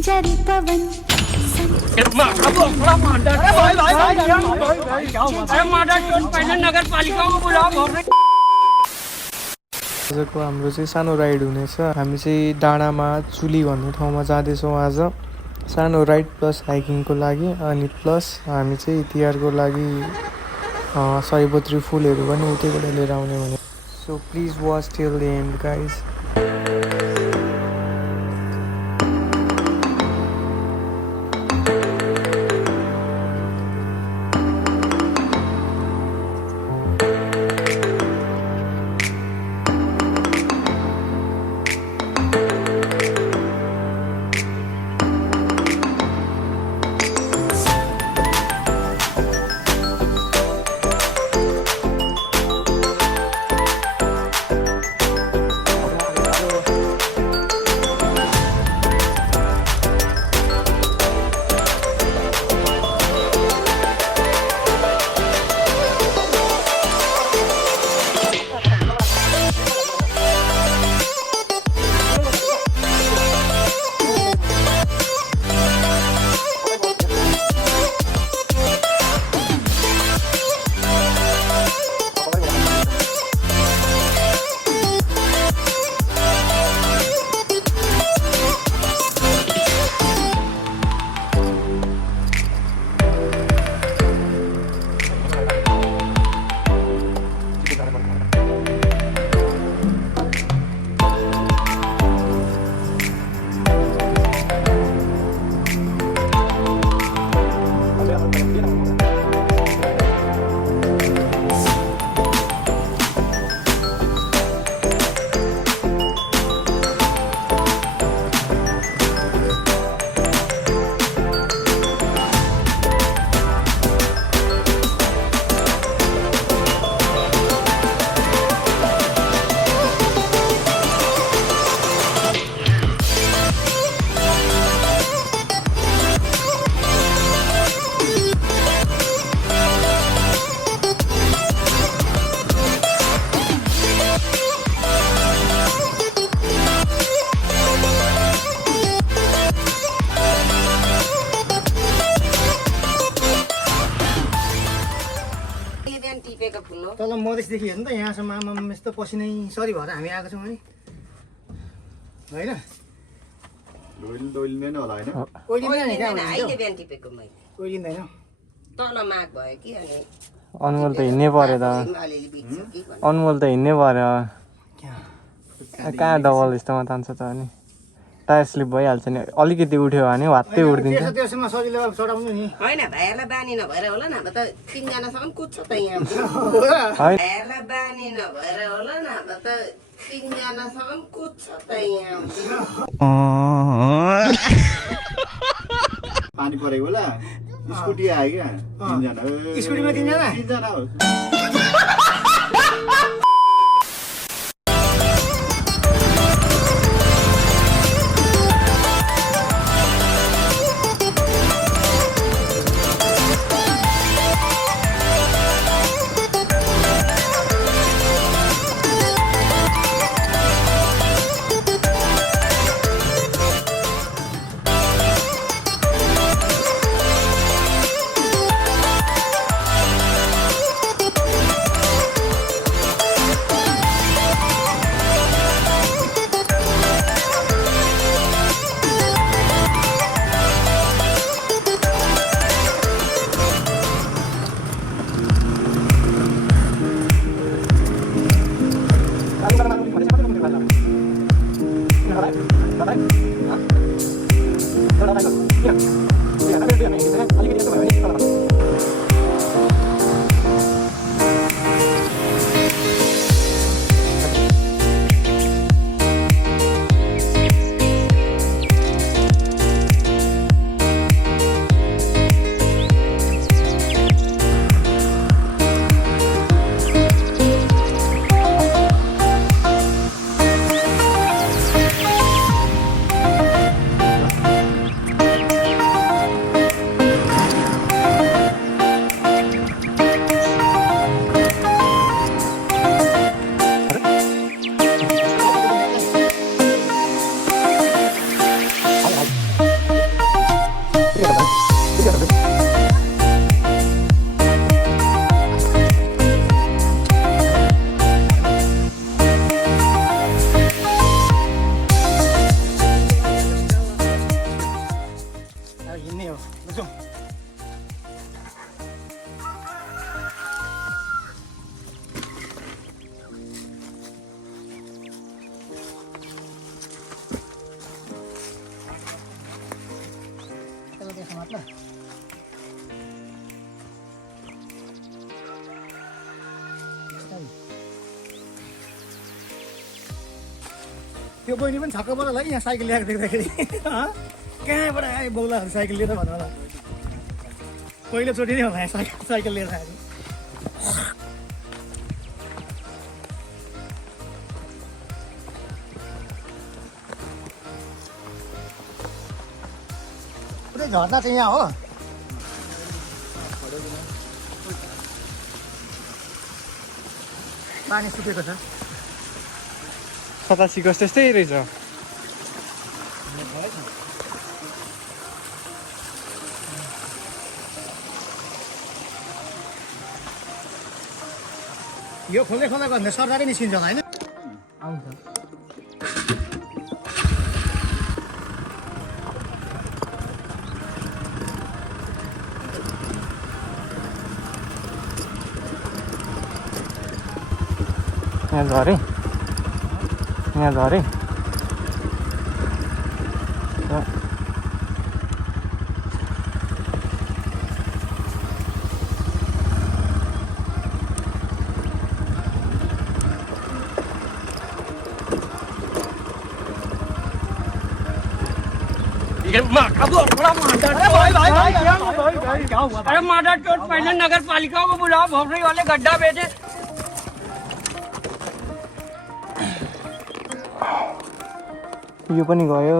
जारी पवन आजको हाम्रो चाहिँ सानो राइड हुनेछ। हामी चाहिँ डाँडामा चुली भन्ने ठाउँमा जाँदैछौँ आज सानो राइड प्लस हाइकिङको लागि। अनि प्लस हामी चाहिँ तिहारको लागि सयपत्री फुलहरू पनि उतैबाट लिएर आउने भने। So please watch till the and guys. तल मधेसदेखि हेर्नु त यहाँसम्म आमा यस्तो पसिनै सरी भएर हामी आएको छौँ होइन दोइलिँदैन होला होइन ओइलिँदैन तल माग भयो कि अनि अनमोल त हिँड्नै पर्यो त अनमोल त हिँड्नै पर्यो कहाँ डबल यस्तोमा तान्छ त अनि टायर स्लिप भइहाल्छ नि अलिकति उठ्यो भने वात्तै उठ्दिन्छ त्यसमा सजिलो चढाउनु नि होइन भाइहरूलाई बानी नभएर होला न अब त 3 जनासम्म कुद्छ त यहाँ भाइहरूलाई बानी नभएर होला न अब त 3 जनासम्म कुद्छ त यहाँ पानी परेको होला स्कुटी आयो क्या 3 जना स्कुटीमा 3 जना 3 जना हो त्यो बहिनी पनि छक्क पर्छ होला यहाँ साइकल ल्याएको देख्दाखेरि कहाँबाट आयो बौलाहरू साइकल लिएर भन्नु होला पहिलोचोटि नै होला यहाँ साइकल लिएर आएको पुरै झर्ना चाहिँ यहाँ हो पानी सुकेको छ 87 त्यस्तै रहेछ यो खोल्दै खोल्दै गयो भने सरदारै निस्किन्छ होला होइन आउँछ यहाँ झरे यहाँ झरे अरे माता चोट पहले नगर पालिका को बुलाओ भोपड़ी वाले गड्ढा बेचे यो पनि गयो